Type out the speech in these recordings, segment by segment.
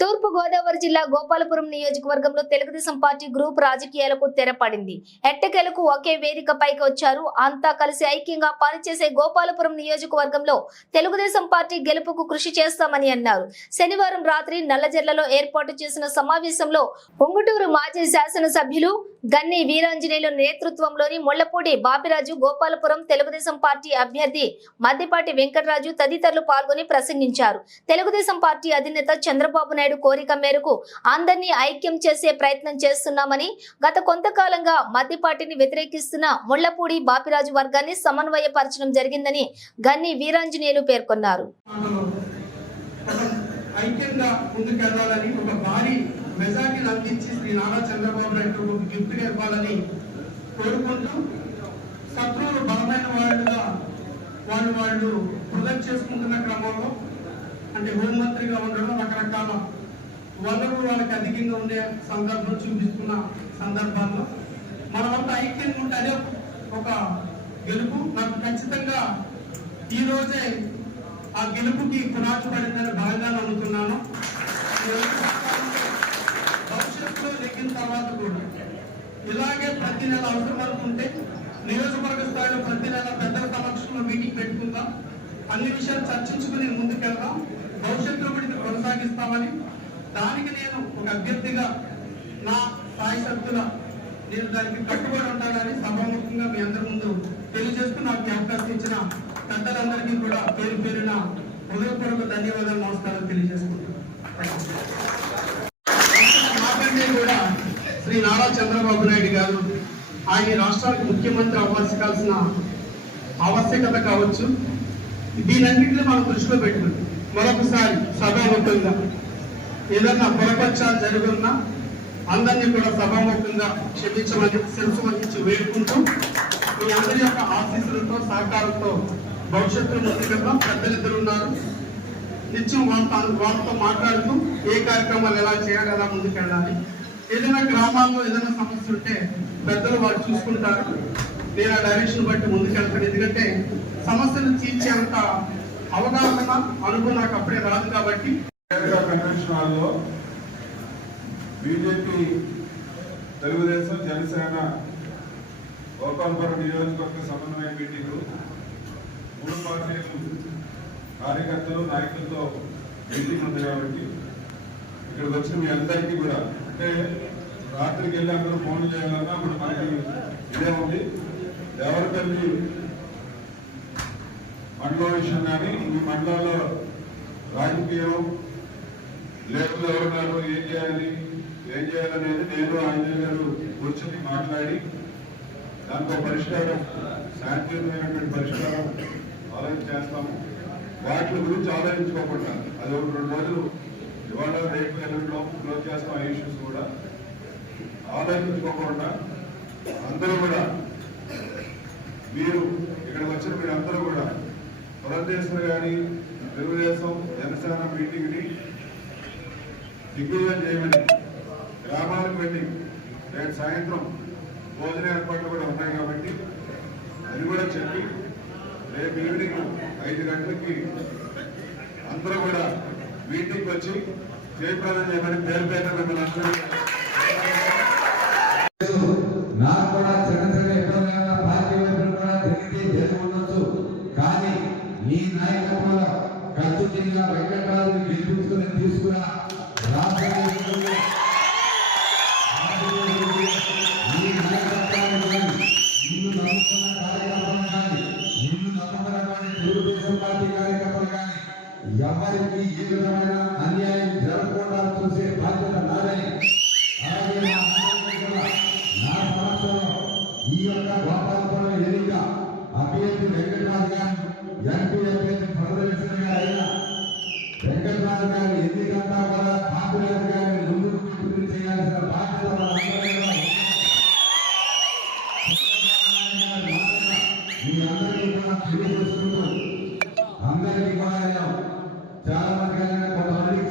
తూర్పు గోదావరి జిల్లా గోపాలపురం నియోజకవర్గంలో తెలుగుదేశం పార్టీ గ్రూప్ రాజకీయాలకు తెరపడింది. ఎట్టకేలకు ఒకే వేదిక పైకి వచ్చారు. అంతా కలిసి ఐక్యంగా పనిచేసే గోపాలపురం నియోజకవర్గంలో తెలుగుదేశం పార్టీ గెలుపుకు కృషి చేస్తామని అన్నారు. శనివారం రాత్రి నల్లజర్లలో ఏర్పాటు చేసిన సమావేశంలో ఉంగుటూరు మాజీ శాసనసభ్యులు గన్ని వీరాంజనేయుల నేతృత్వంలోని ముళ్ళపూడి బాపిరాజు గోపాలపురం తెలుగుదేశం పార్టీ అభ్యర్థి మద్దిపాటి వెంకటరాజు తదితరులు పాల్గొని ప్రసంగించారు. తెలుగుదేశం పార్టీ అధినేత చంద్రబాబు నాయుడు నాయుడు కోరిక మేరకు అందరినీ ఐక్యం చేసే ప్రయత్నం చేస్తున్నామని గత కొంతకాలంగా మద్దిపాటిని వ్యతిరేకిస్తున్న ముళ్ళపూడి బాపిరాజు వర్గాన్ని సమన్వయపరచడం జరిగిందని గన్ని వీరాంజనేయులు పేర్కొన్నారు. ఐక్యంగా ముందుకెళ్ళాలని ఒక భారీ మెజార్టీని అందించి శ్రీ నారా చంద్రబాబు నాయుడు ఒక గిఫ్ట్ నేర్పాలని కోరుకుంటూ శత్రువులు బలమైన వాళ్ళుగా వాళ్ళు వాళ్ళు ప్రొజెక్ట్ చేసుకుంటున్న క్రమంలో అంటే హోంమంత్రిగా ఉండడం రకరకాల వనరులు వాళ్ళకి అధికంగా ఉండే సందర్భం చూపిస్తున్న సందర్భాల్లో మనమంతా ఐక్యంగా ఉంటే అదే ఒక గెలుపు. నాకు ఖచ్చితంగా ఈ రోజే ఆ గెలుపుకి పునాది పడిందని బాగా నమ్ముతున్నాను భవిష్యత్తులో లెక్కిన తర్వాత కూడా ఇలాగే ప్రతి నెల అవసరం అనుకుంటే నియోజకవర్గ స్థాయిలో ప్రతి నెల పెద్దల సమక్షంలో మీటింగ్ పెట్టుకుందాం. అన్ని విషయాలు చర్చించుకుని ముందుకెళ్దాం. భవిష్యత్తులో కూడా ఇది కొనసాగిస్తామని దానికి నేను ఒక అభ్యర్థిగా నా స్థాయి శక్తుల నేను దానికి కట్టుబడి ఉంటానని సభాముఖంగా మీ అందరి ముందు తెలియజేస్తూ నాకు అవకాశం ఇచ్చిన పెద్దలందరికీ కూడా పేరు పేరున హృదయపూర్వక ధన్యవాదాలు నమస్కారం తెలియజేసుకుంటున్నాను. కూడా శ్రీ నారా చంద్రబాబు నాయుడు గారు ఆయన రాష్ట్రానికి ముఖ్యమంత్రి అవ్వాల్సిన ఆవశ్యకత కావచ్చు. దీనన్నింటినీ మనం దృష్టిలో పెట్టుకుంటాం. మరొకసారి సభాముఖంగా ఏదన్నా పొరపక్షాలు జరుగున్నా అందరినీ కూడా సభాముఖంగా క్షమించమని శిరసు వహించి వేడుకుంటూ మీ అందరి యొక్క ఆశీస్సులతో సహకారంతో భవిష్యత్తులో ముందుకెళ్దాం. పెద్దలిద్దరు ఉన్నారు. నిత్యం వాళ్ళతో వాళ్ళతో మాట్లాడుతూ ఏ కార్యక్రమాలు ఎలా చేయాలి ఎలా ముందుకెళ్ళాలి ఏదైనా గ్రామాల్లో ఏదైనా సమస్య ఉంటే పెద్దలు వాళ్ళు చూసుకుంటారు. నేను ఆ డైరెక్షన్ బట్టి ముందుకెళ్తాను. ఎందుకంటే సమస్యలు తీర్చేంత అవగాహన అనుభవం నాకు అప్పుడే రాదు కాబట్టి కన్వెన్షన్ హాల్లో బీజేపీ తెలుగుదేశం జనసేన గోపాలపురం నియోజకవర్గ సమన్వయ మీటింగ్ మూడు పార్టీలు కార్యకర్తలు నాయకులతో మీటింగ్ ఉంది కాబట్టి ఇక్కడికి వచ్చిన మీ అందరికీ కూడా. అంటే రాత్రికి వెళ్ళి అందరూ ఫోన్ చేయాలన్నా అప్పుడు మనకి ఇదే ఉంది. దేవరపల్లి మండలం విషయం కానీ ఈ మండలంలో రాజకీయం లేఖలు ఎవరున్నారు ఏం చేయాలి? ఏం చేయాలనేది నేను ఆంజనేయ గారు కూర్చొని మాట్లాడి దానికి ఒక పరిష్కారం శాంతియుతమైనటువంటి పరిష్కారం ఆలోచన చేస్తాము. వాటి గురించి ఆలోచించుకోకుండా అది ఒక రెండు రోజులు ఇవాళ రేపు ఎల్లుండిలో క్లోజ్ చేస్తాం ఆ ఇష్యూస్ కూడా. ఆలోచించుకోకుండా అందరూ కూడా మీరు ఇక్కడికి వచ్చిన మీరు అందరూ కూడా పురంధేశ్వరి గారి తెలుగుదేశం జనసేన మీటింగ్ని దిగ్విజయం చేయమని గ్రామాలకు వెళ్ళి రేపు సాయంత్రం భోజన ఏర్పాట్లు కూడా ఉన్నాయి కాబట్టి అది కూడా చెప్పి రేపు ఈవినింగ్ ఐదు గంటలకి అందరూ కూడా మీటింగ్ వచ్చి జయప్రదం చేయమని పేరు పేరు మిమ్మల్ని అందరూ నాకు కూడా చిన్న చిన్న ఇబ్బందులు పార్టీ వైపు కూడా తిరిగితే చేసి ఉండొచ్చు. కానీ నీ నాయకత్వంలో వెంకటరాజుని గెలిపించుకుని ఈ ఎవరికి ఏ విధమైన అన్యాయం జరగకుండా చూసే బాధ్యత నాదని నా ఈ యొక్క గోపాలపురం ఎన్నిక అభ్యర్థి వెంకటరాజు అందరికీ చాలా మంది కానీ కొంతమందికి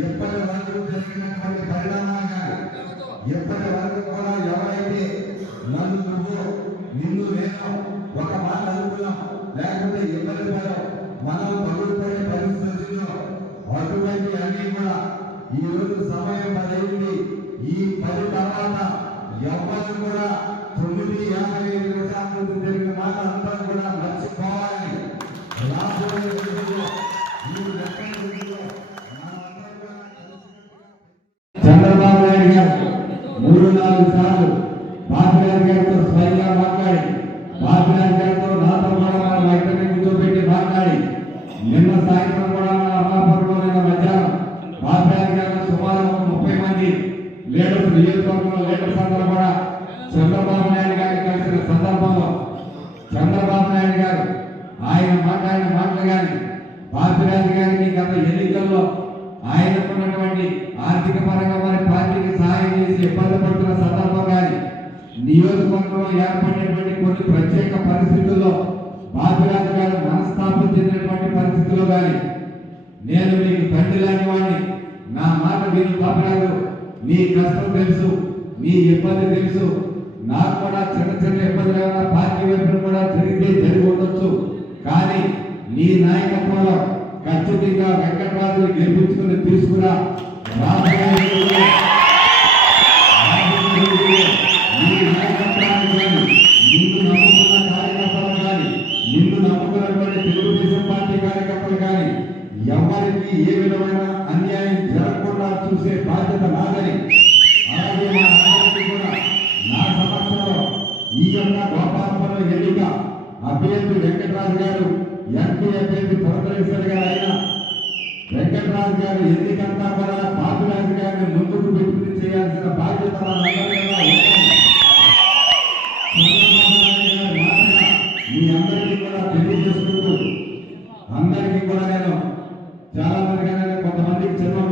ఎప్పటి వరకు జరిగినటువంటి పరిణామంగా ఎప్పటి ఎవరైతే నన్ను నువ్వు నిన్ను నేను ఒక మాట అనుకున్నాం లేకపోతే ఇబ్బంది మనం పగులు పడే పరిస్థితుల్లో అటువంటి ఈ రోజు సమయం పదైంది ఈ పది తర్వాత ఎవరు కూడా తొమ్మిది యాభై ఐదు నిమిషాలకు జరిగిన మాట అంతా కూడా మర్చిపోవాలి. రాబోయే చంద్రబాబు నాయుడు గారు మూడు నాలుగు సార్లు బాబు గారితో స్వయంగా మాట్లాడి బాబు గారితో నాతో కూడా మనం ఎక్కడ మాట్లాడి నిన్న సాయంత్రం కూడా నియోజకవర్గంలో లీడర్స్ అందరూ కూడా చంద్రబాబు నాయుడు గారిని కలిసిన సందర్భంలో చంద్రబాబు నాయుడు గారు ఆయన మాట్లాడిన మాటలు కానీ బాపిరాజు గారికి గత ఎన్నికల్లో ఆయనకున్నటువంటి ఆర్థిక పరంగా వారి పార్టీకి సహాయం చేసి ఇబ్బంది పడుతున్న సందర్భం కానీ నియోజకవర్గంలో ఏర్పడినటువంటి కొన్ని ప్రత్యేక పరిస్థితుల్లో బాపిరాజు గారు మనస్తాపం చెందినటువంటి పరిస్థితుల్లో కానీ నేను మీకు తండ్రి లాంటి వాడిని నా మాట విని బాపిరాజు నీ కష్టం తెలుసు నీ ఇబ్బంది తెలుసు. నాకు కూడా చిన్న చిన్న ఇబ్బందులు ఏమైనా పార్టీ వైపున కూడా జరిగితే జరిగి ఉండొచ్చు. కానీ నీ నాయకత్వంలో ఖచ్చితంగా వెంకటరాజు గెలిపించుకుని తీసుకురా. రాబోయే రోజుల్లో నిన్ను నమ్ముకున్న కార్యకర్తలు కానీ నిన్ను నమ్ముకున్నటువంటి తెలుగుదేశం పార్టీ కార్యకర్తలు కానీ ఎవరికి ఏ విధమైన అన్యాయం జరగకుండా చూసే బాధ్యత నాదని అలాగే మా అందరికీ కూడా నా సమక్షంలో ఈ యొక్క గోపాలపురం ఎన్నిక అభ్యర్థి వెంకటరాజు గారు ఎంపీ అభ్యర్థి పురంధరేశ్వరి గారు అయినా వెంకటరాజు గారు ఎన్నికంతా కూడా బాబురాజు గారిని ముందుకు పెట్టుకుని చేయాల్సిన బాధ్యత మనందరి